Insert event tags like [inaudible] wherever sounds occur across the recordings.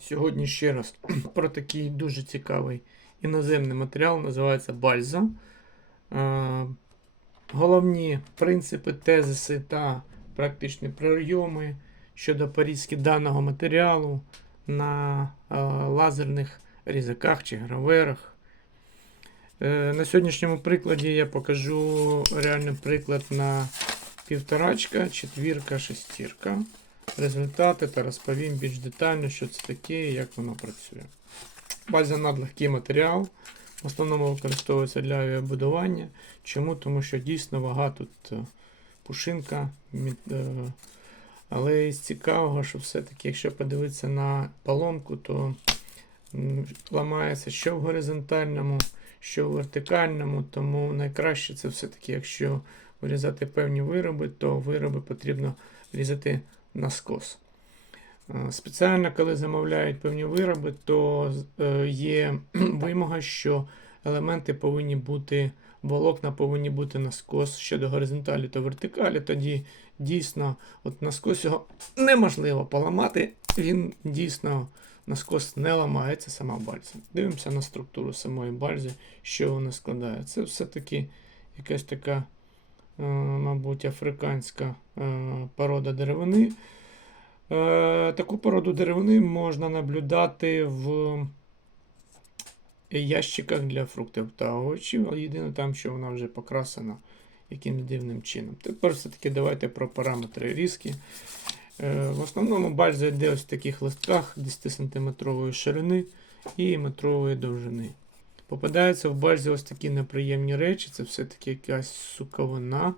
Сьогодні ще раз [clears throat] про такий дуже цікавий іноземний матеріал, називається бальза. Головні принципи, тезиси та практичні прийоми щодо порізки даного матеріалу на лазерних різаках чи граверах. Е, На сьогоднішньому прикладі я покажу реальний приклад на півторачка, четвірка, шестірка. Результати та розповім більш детально, що це таке і як воно працює. Бальза надлегкий матеріал. В основному використовується для авіабудування. Чому? Тому що дійсно вага тут е, пушинка. е, Але із цікавого, що все-таки, якщо подивитися на поломку, то ламається що в горизонтальному, що в вертикальному. Тому найкраще це все-таки, якщо вирізати певні вироби, то вироби потрібно різати на скос. Е, Спеціально, коли замовляють певні вироби, то е, є [clears throat] вимога, що елементи повинні бути, волокна повинні бути на скос щодо горизонталі та вертикалі. Тоді дійсно от на скос його неможливо поламати. Він дійсно на скос не ламається сама бальза. Дивимося на структуру самої бальзи, що вона складає. Це все-таки якась така, мабуть, африканська е, порода деревини. Е, Таку породу деревини можна наблюдати в ящиках для фруктів та овочів, але єдине там, що вона вже покрасена якимось дивним чином. Тепер все-таки давайте про параметри різки. Е, В основному бальза йде ось в таких листках 10 см ширини і метрової довжини. Попадаються в бальзі ось такі неприємні речі, це все-таки якась суковина.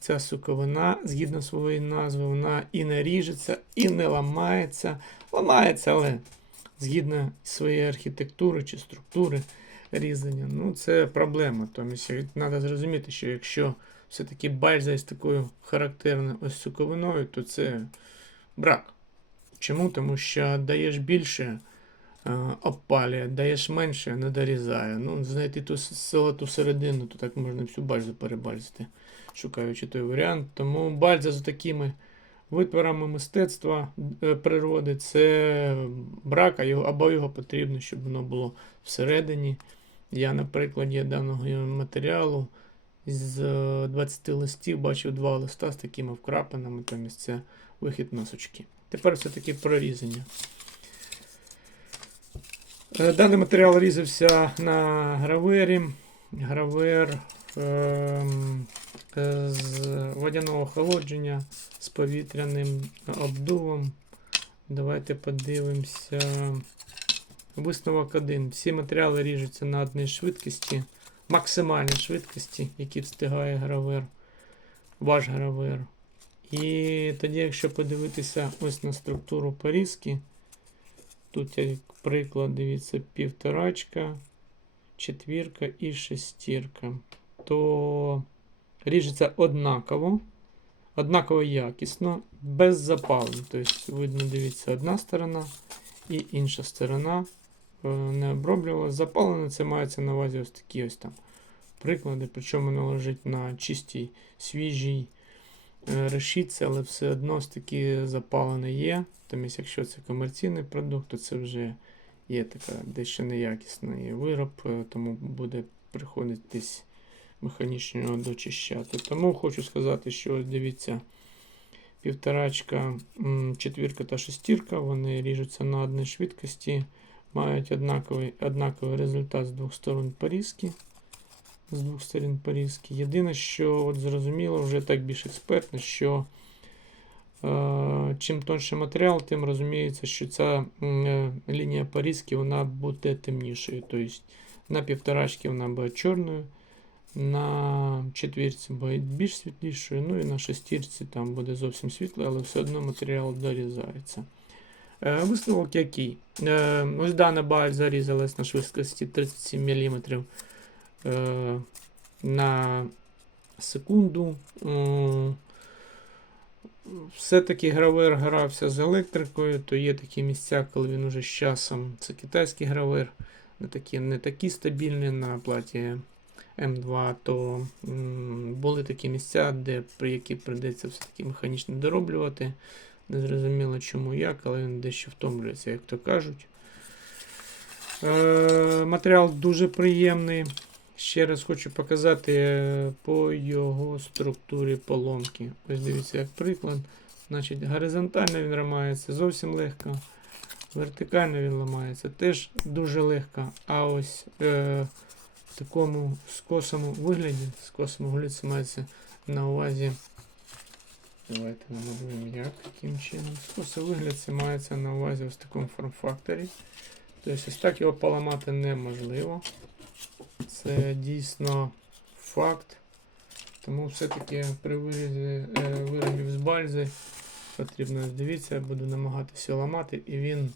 Ця суковина, згідно своєї назви, вона і не ріжеться, і не ламається. Ламається, але згідно своєї архітектури чи структури різання. Ну, це проблема. Тому треба зрозуміти, що якщо все-таки бальза із такою характерною ось суковиною, то це брак. Чому? Тому що даєш більше е, обпалює, даєш менше, не дорізає. Ну, знайти ту золоту середину, то так можна всю бальзу перебальзити шукаючи той варіант. Тому бальза з такими витворами мистецтва е, природи це брак, або його потрібно, щоб воно було всередині. Я на прикладі даного матеріалу з е, 20 листів бачив два листа з такими вкрапинами, там це вихід носочки. Тепер все-таки прорізання. Е, Даний матеріал різався на гравері. Гравер ем, е, з водяного охолодження з повітряним обдувом. Давайте подивимося. Висновок 1. Всі матеріали ріжуться на одній швидкості, максимальній швидкості, які встигає гравер, ваш гравер. І тоді, якщо подивитися ось на структуру порізки, тут як приклад, дивіться, півторачка, четвірка і шестірка, то ріжеться однаково, однаково якісно, без запалень. Тобто, видно, дивіться, одна сторона і інша сторона е, не оброблювалася. Запалене це мається на увазі ось такі ось там приклади, причому воно лежить на чистій, свіжій е, але все одно ось такі запалене є. Тобто, якщо це комерційний продукт, то це вже є така дещо неякісний вироб, е, тому буде приходитись механічно дочищати. Тому хочу сказати, що дивіться, півторачка, четвірка та шестірка, вони ріжуться на одній швидкості, мають однаковий, однаковий результат з двох сторон порізки. З двох сторон порізки. Єдине, що от зрозуміло, вже так більш експертно, що е, чим тонший матеріал, тим розуміється, що ця е, лінія порізки вона буде темнішою. Тобто на півторачці вона буде чорною, на четвірці буде більш світлішою, ну і на шестірці там буде зовсім світло, але все одно матеріал дорізається. Е, Висновок який? Е, Ось дана баль зарізалась на швидкості 37 мм е, на секунду. Все-таки гравер грався з електрикою, то є такі місця, коли він уже з часом. Це китайський гравер, не такі, не такі стабільні на платі М2, то м, були такі місця, де при які прийдеться все-таки механічно дороблювати. Незрозуміло чому як, але він дещо втомлюється, як то кажуть. Е, матеріал дуже приємний. Ще раз хочу показати е, по його структурі поломки. Ось дивіться, як приклад. Значить, горизонтально він ламається зовсім легко. Вертикально він ламається теж дуже легко. А ось е, в такому скосому вигляді, скосому вигляді мається на увазі. Давайте намалюємо як, яким чином. Скосовий вигляд це мається на увазі ось в такому форм-факторі. Тобто ось так його поламати неможливо. Це дійсно факт. Тому все-таки при вирізі е, виробів з бальзи потрібно дивіться, я буду намагатися ламати, і він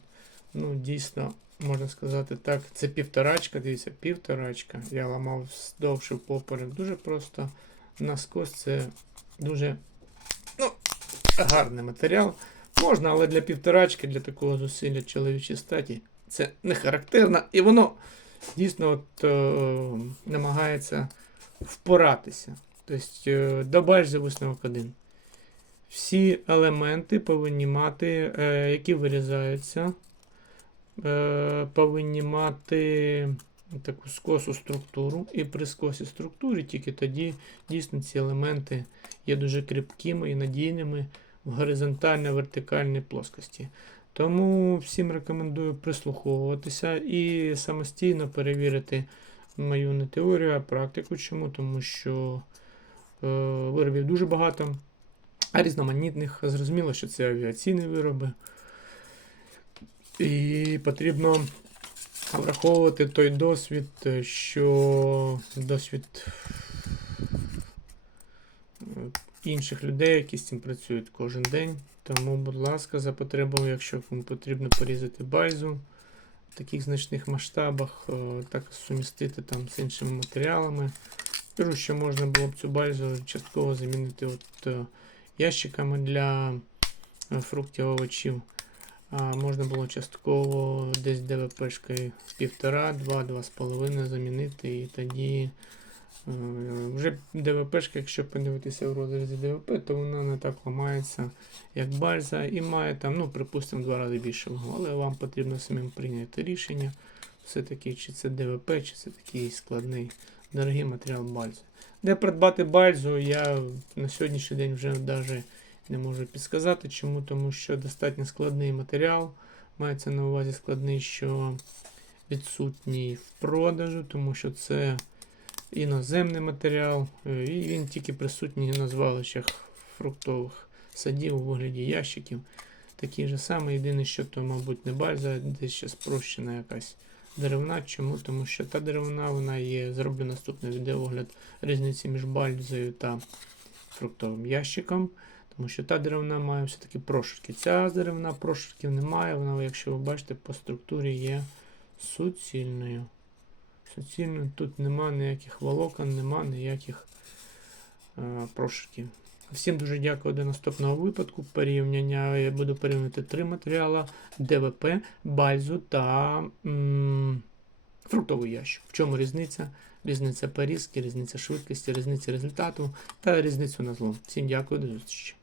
ну, дійсно, можна сказати так, це півторачка, дивіться, півторачка. Я ламав довше поперек. Дуже просто наскос це дуже ну, гарний матеріал. Можна, але для півторачки, для такого зусилля чоловічої статі, це не характерно. І воно дійсно от, е, намагається впоратися. Тобто, е, до бальзи висновок один. Всі елементи повинні мати, е, які вирізаються, е, повинні мати таку скосу структуру. І при скосі структури тільки тоді дійсно ці елементи є дуже кріпкими і надійними в горизонтально-вертикальній плоскості. Тому всім рекомендую прислуховуватися і самостійно перевірити мою не теорію, а практику. Чому? Тому що е, виробів дуже багато, а різноманітних. Зрозуміло, що це авіаційні вироби. І потрібно враховувати той досвід, що досвід е, інших людей, які з цим працюють кожен день. Тому, будь ласка, за потребою, якщо вам потрібно порізати байзу в таких значних масштабах, е, так сумістити там з іншими матеріалами. Кажу, що можна було б цю байзу частково замінити от, е, ящиками для е, фруктів овочів. А можна було частково десь ДВПшкою 1,5, 2, 2,5 замінити і тоді. Е, Вже ДВПшка, якщо подивитися в розрізі ДВП, то вона не так ламається, як бальза, і має там, ну, припустимо, два рази більше вагу. Але вам потрібно самим прийняти рішення, все-таки, чи це ДВП, чи це такий складний, дорогий матеріал бальзи. Де придбати бальзу, я на сьогоднішній день вже навіть не можу підсказати. Чому? Тому що достатньо складний матеріал. Мається на увазі складний, що відсутній в продажу, тому що це іноземний матеріал, е, і він тільки присутній на звалищах фруктових садів у вигляді ящиків. Такий же самий, єдине, що то, мабуть, не бальза, десь ще спрощена якась деревна. Чому? Тому що та деревна вона є, зроблю наступний відеогляд різниці між бальзою та фруктовим ящиком. Тому що та деревна має все-таки прошарки. Ця деревна прошарків немає, вона, якщо ви бачите, по структурі є суцільною. Суцільно тут нема ніяких волокон, нема ніяких е, прошарків. Всім дуже дякую до наступного випадку. Порівняння я буду порівнювати три матеріали: ДВП, бальзу та м, фруктовий ящик. В чому різниця? Різниця порізки, різниця швидкості, різниця результату та різницю на злом. Всім дякую, до зустрічі.